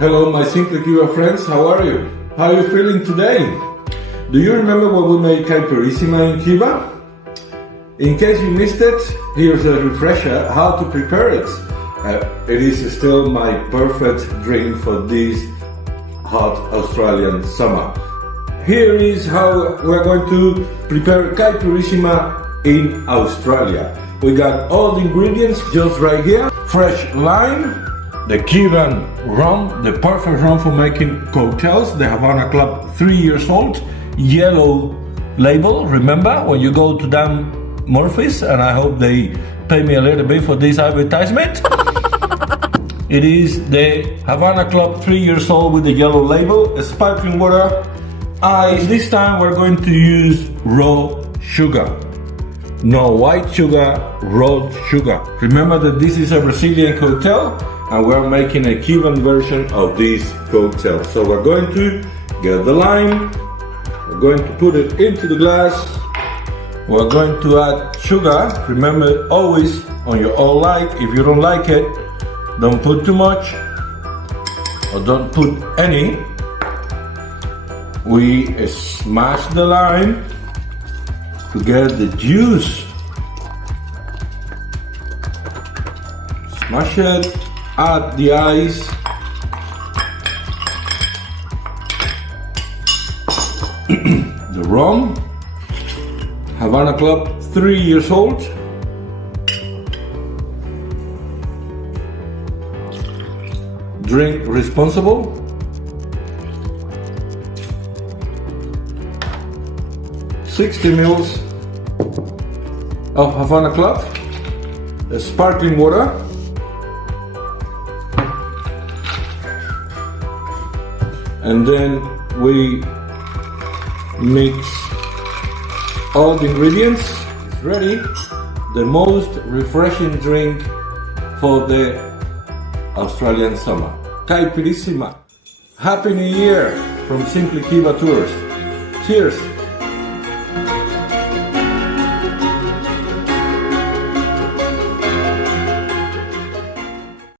Hello my Simple Cuba friends, how are you? How are you feeling today? Do you remember when we made Caipirrisima in Cuba? In case you missed it, here's a refresher how to prepare it. It is still my perfect drink for this hot Australian summer. Here is how we're going to prepare Caipirrisima in Australia. We got all the ingredients just right here. Fresh lime, the Cuban rum, the perfect rum for making cocktails, the Havana Club 3 years old, yellow label, remember when you go to Dan Murphy's, and I hope they pay me a little bit for this advertisement. It is the Havana Club 3 years old with the yellow label, sparkling water, ice. This time we're going to use raw sugar. No white sugar, raw sugar. Remember that this is a Brazilian cocktail and we're making a Cuban version of this cocktail. So we're going to get the lime, we're going to put it into the glass, we're going to add sugar. Remember, always on your own like. If you don't like it, don't put too much or don't put any. We smash the lime to get the juice. Smash it, add the ice, the rum, Havana Club 3 years old, drink responsible. $60 ml of Havana Club, sparkling water, and then we mix all the ingredients. It's ready. The most refreshing drink for the Australian summer. Caipirrisima. Happy New Year from Simply Cuba Tours. Cheers.